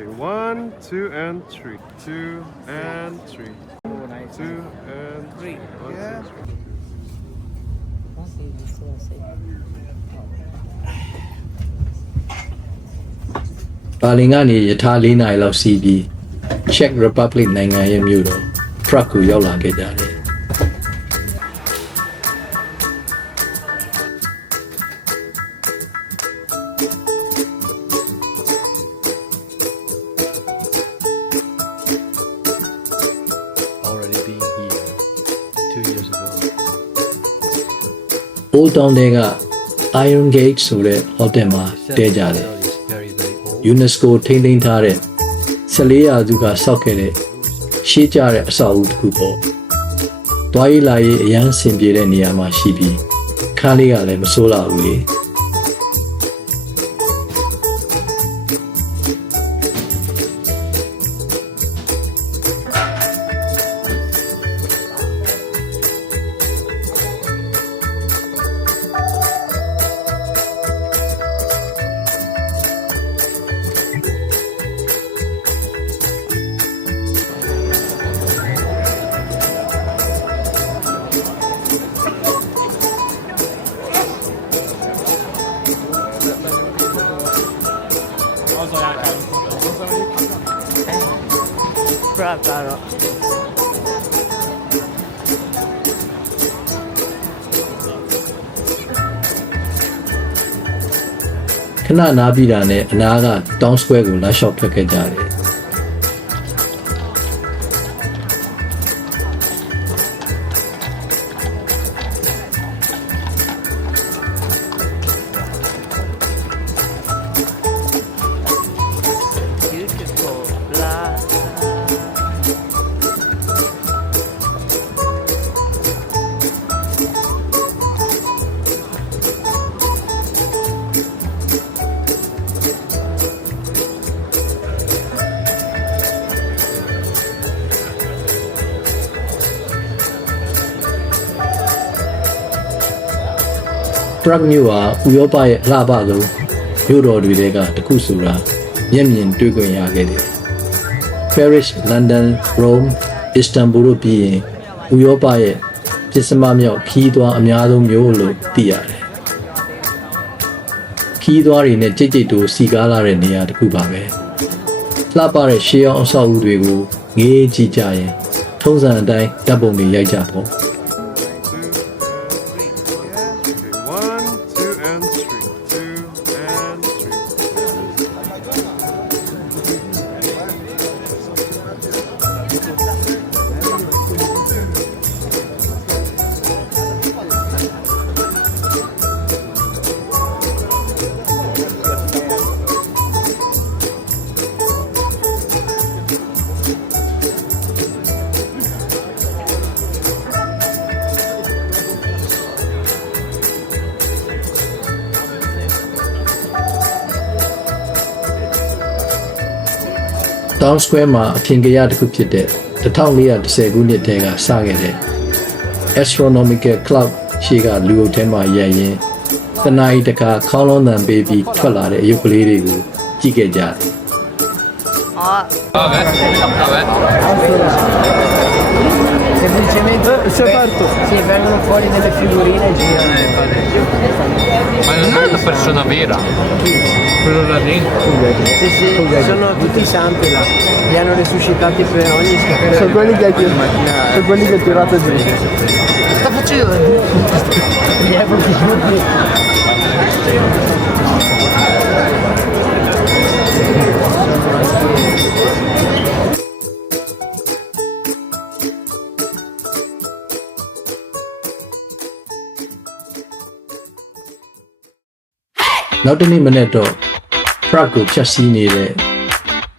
Okay, 1, 2, and 3. 2 and 3. 2 and 3. Yeah. ဘာလင်ကနေယထာ၄နာရီလောက်စီးပြီး Czech Republic နိုင်ငံရဲ့မြို့တော် Prague ကိုရောက်လာခဲ့ကြတယ် Already been here 2 years ago Old Town တွေက Iron Gate ဆိုတဲ့ hotel မှာတည်ကြတယ် UNESCO ထိန်းသိမ်းထားတဲ့14ရာစုကစောက်ခဲ့တဲ့ရှေးကြတဲ့အဆောက်အဦတစ်ခုပေါ့။တွားရေးလာရေးအရန်ဆင်ပြေတဲ့နေရာမှာရှိပြီးခန်းလေးကလည်းမဆိုးလာဘူးလေ။ Bravo. ခဏနားပြီးတာနဲ့အနားက Town Square ကိုလာလျှောက်ထွက်ခဲ့ကြတယ် Prague မြို့ဟာဥရောပရဲ့အလှပဆုံးမြို့တော်တွေထဲကတစ်ခုဆိုတာမျက်မြင်တွေ့ခွင့်ရခဲ့တယ် Paris, London, Rome, Istanbul တို့ပြီးရင်ဥရောပရဲ့ပစ္စမမြောက်ခီးသွွားအများဆုံးမြို့လို့သိရတယ်ခီးသွွားတွေနဲ့ကြိတ်ကြိတ်တိုးစီကားလာတဲ့နေရာတစ်ခုပါပဲလှပတဲ့ရှေးအောင်အဆောက်အဦတွေကိုငေးကြည့်ကြရင်ထုံးစံအတိုင်းဓာတ်ပုံတွေရိုက်ကြပေါ့ Town Square မှာအထင်ကြီးတစ်ခုဖြစ်တဲ့1410ခုနှစ်တည်းကစခဲ့တဲ့ Astronomical Cloud ရှေ့ကလူအုပ်ထဲမှာရိုက်ရင်းတနားရီတခါခေါင်းလုံးသံပေးပြီးထွက်လာတဲ့အရုပ်ကလေးတွေကိုကြည့်ခဲ့ကြတယ် Semplicemente si vengono fuori delle figurine e girano le cose. Ma non è una persona vera, quello là dentro. Sì, sono tutti santi là, li hanno resuscitati per ogni schiaffo. Sono quelli che hai tirato giù. Sta facendo? Gli è proprioနောက်တစ်နေ့မနေ့တော့ Prague ကိုဖြတ်စီးနေတဲ့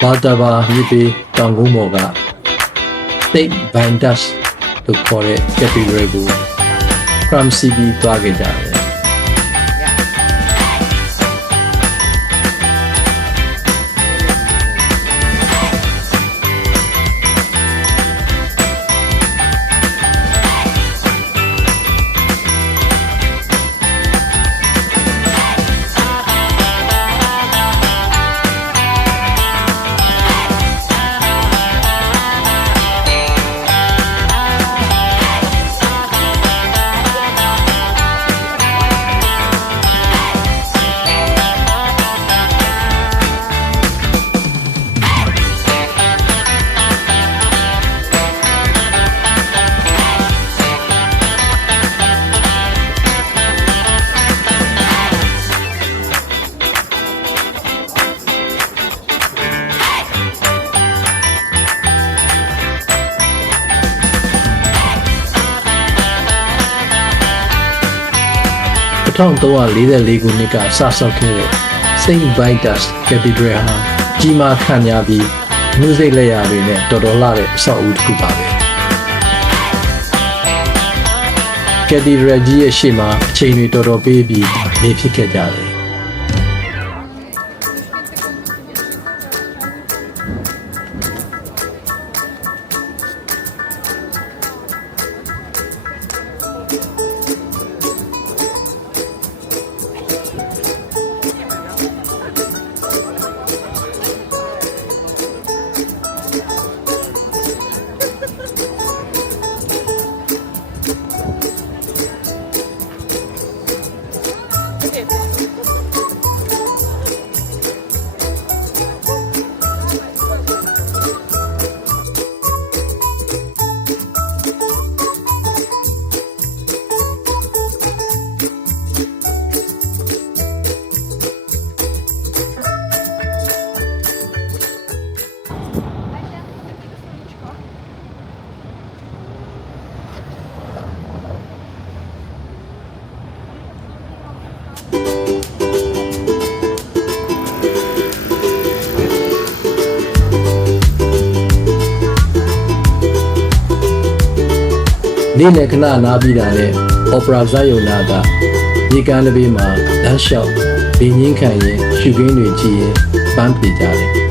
Vltava မြစ်ပေတောင်ကုန်းပေါ်က State Vindas လို့ခေါ်တဲ့ Cathedral ကို From CB သွားခဲ့ကြတယ် 1344ခုနှစ်ကစဆောက်ခဲ့တဲ့ Saint Vitus Cathedral ဟာကြီးမားခမ်းနားပြီးမြို့စိတ်လက်ရာတွေနဲ့တော်တော်လှတဲ့အဆောက်အဦတစ်ခုပါပဲ Cathedral ကြီးရဲ့ရှေ့မှာအချိန်တွေတော်တော်ပေးပြီးနေဖြစ်ခဲ့ကြတယ် နေ့နဲ့ခဏနားပြီးတာနဲ့ Opera ဇာတ်ရုံနာကရေကမ်းတစ်ပေးမှာလမ်းလျှောက်ဘင်းငင်းခံရင်ရှုခင်းတွေကြည့်ရင်ပန်းပြေကြတယ်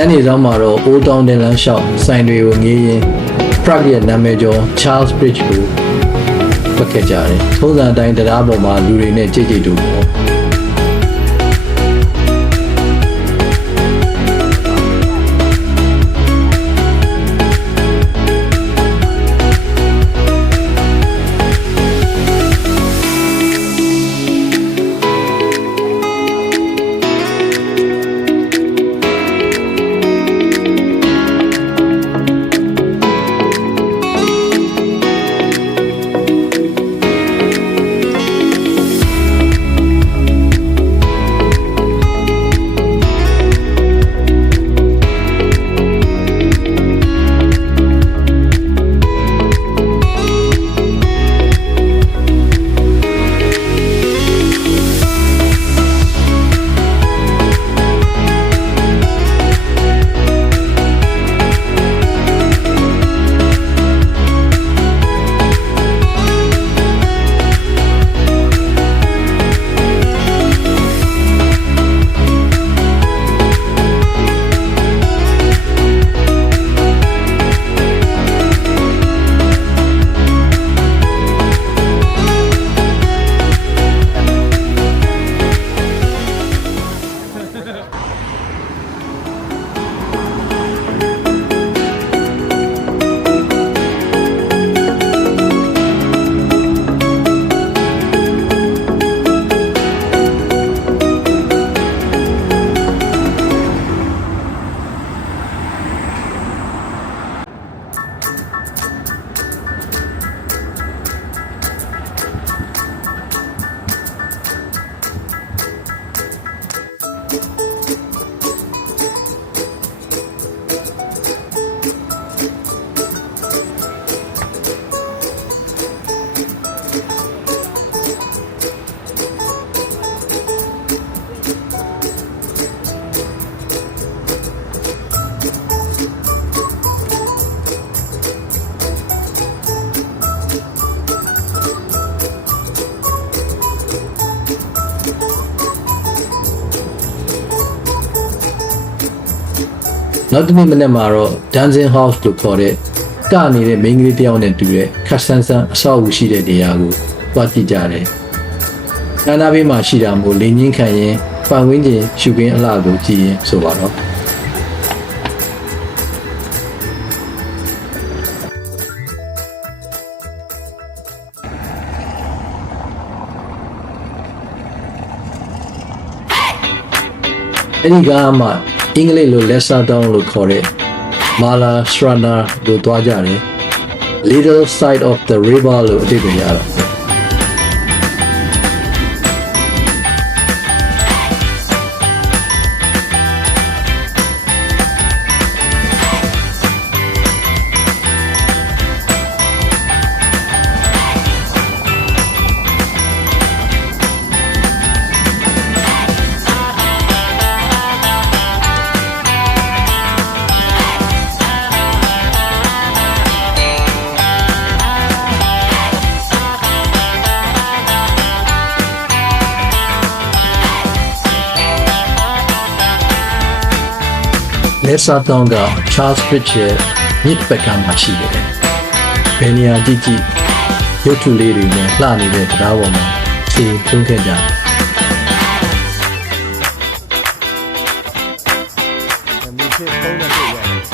ညနေဆောင်မှာတော့ Old Town တင်လမ်းလျှောက်ဆိုင်တွေကိုငေးရင်း Prague ရဲ့နာမည်ကျော် Charles Bridge ကိုပတ်ခဲ့ကြတယ်။ထုံးစံအတိုင်းတရားပေါ်မှာလူတွေနဲ့ကြိတ်ကြိတ်တူပေါ့။ နောက်တစ်နေ့မနေ့မှာတော့ Dancing House လို့ခေါ်တဲ့ကနေတဲ့မိန်းကလေးတစ်ယောက်နဲ့တူတဲ့ခက်ဆန်းဆန်းအဆောက်အဦရှိတဲ့နေရာကိုသွားကြည့်ကြတယ်။နာနာဘေးမှာရှိတာမို့လင်းချင်းခံရင်ပတ်ဝန်းကျင်ရှုခင်းအလှကိုကြည့်ရင်ဆိုပါတော့အဲ့ဒီကမှအင်္ဂလိပ်လို Lesser Town လို့ခေါ်တဲ့ Mala Srana ကိုတွားကြတယ် Little Side of the River လို့အဓိပ္ပာယ်ရတာLesser Town က Charles Bridge ရဲ့မြစ်ဘက်ကမှာရှိတယ်။ဘယ်နေရာကြည့်ကြည့်ရုပ်ထုလေးတွေနဲ့လှနေတဲ့တရားပေါ်မှာခြေဖြုံးခဲ့ကြတယ် มีเพื่อนเขาเนี่ยด้วย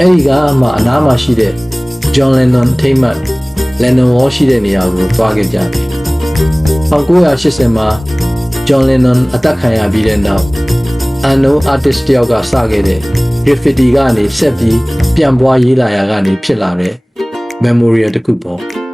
အဲ့ဒီကမှအနားမှာရှိတဲ့ John Lennon ထိမ့်မှတ် Lennon Wall ရှိတဲ့နေရာကိုသွားခဲ့ကြတယ်။1980မှာ John Lennon အသက်ခံရပြီးတဲ့နောက် unknown artist တယောက်ကစခဲ့တဲ့ graffiti ကနေဆက်ပြီးပြန်ပွားရေးလာရာကနေဖြစ်လာတဲ့ memorial တစ်ခုပေါ့။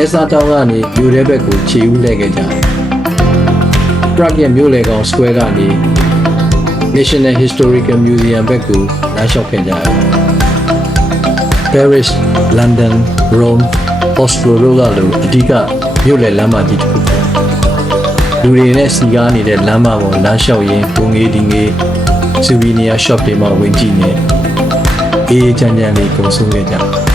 လက်စားတောင်းကနေမြို့ထဲဘက်ကိုခြေဦးလှည့်ခဲ့ကြတယ်။ Prague ရဲ့မြို့လေကောင် Square ကနေ National Historical Museum ဘက်ကိုလမ်းလျှောက်ခဲ့ကြတယ်။ Paris, London, Rome, Oslo တို့ကလိုအဓိကမြို့လေလမ်းမကြီးတစ်ခုပေါ့။လူတွေနဲ့စီကားနေတဲ့လမ်းမပေါ်လမ်းလျှောက်ရင်းပုံငေးဒီငေး souvenir shop တွေမှာဝင်ကြည့်နေအေးချမ်းချမ်းလေးကုန်ဆုံးခဲ့ကြတယ်။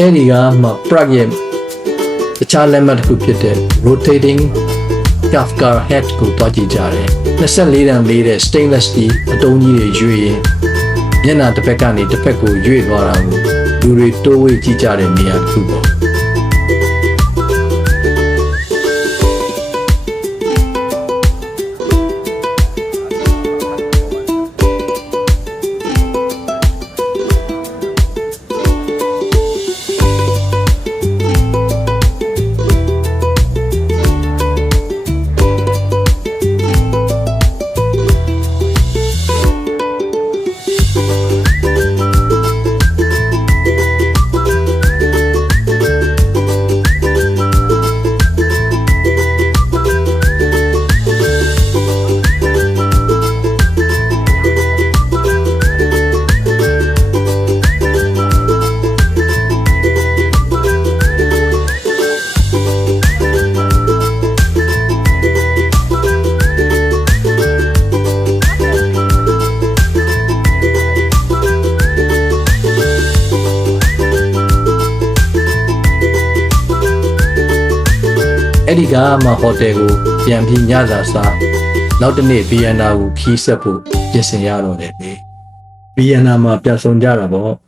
အဲ့ဒီကမှ Prague ရဲ့တခြားလက်မှတ်တစ်ခုဖြစ်တဲ့ rotating Kafka head ကိုတွားကြည့်ကြတယ်။24တန်လေးတဲ့ stainless steel အတုံးကြီးတွေရွေ့ရင်မျက်နှာတစ်ဖက်ကနေတစ်ဖက်ကိုရွေ့သွားတာကိုလူတွေတိုးဝှေ့ကြည့်ကြတဲ့နေရာတစ်ခုပေါ့။အဲ့ဒီကမှဟိုတယ်ကိုပြန်ပြီးညစာစားနောက်တစ်နေ့ဗီယန်နာကိုခီးဆက်ဖို့ပြင်ဆင်ရတော့တယ်လေဗီယန်နာမှာပြန်ဆောင်ကြတာပေါ့